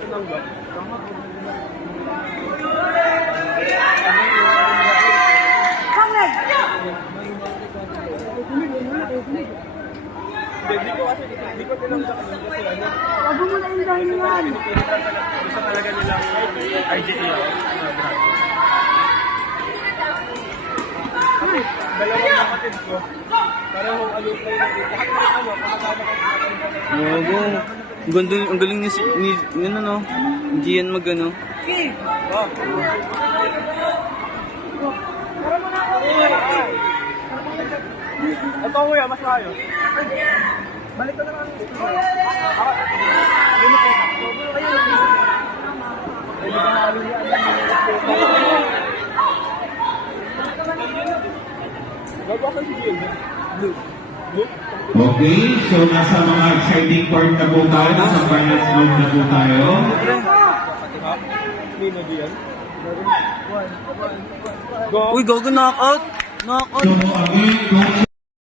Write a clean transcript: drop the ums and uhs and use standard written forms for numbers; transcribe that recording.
tinanggap. Hindi ko kasi, hindi ko tinanggap yun kasi ano. Wag mo na indahin yan. Gusto talaga nilang RGE. Kasi dalawang kapatid ko, parehong alupay na ito. Lahat ng ano, kamakama kasi Gago. Ang galing ni ano, no? Gian mag ano. Ito kuya, mas mayo. Balik ko na lang. Okay, so nasa mga exciting part na po tayo, nasa finance mode na po tayo. Uy, gago, knockout! Knockout! So again,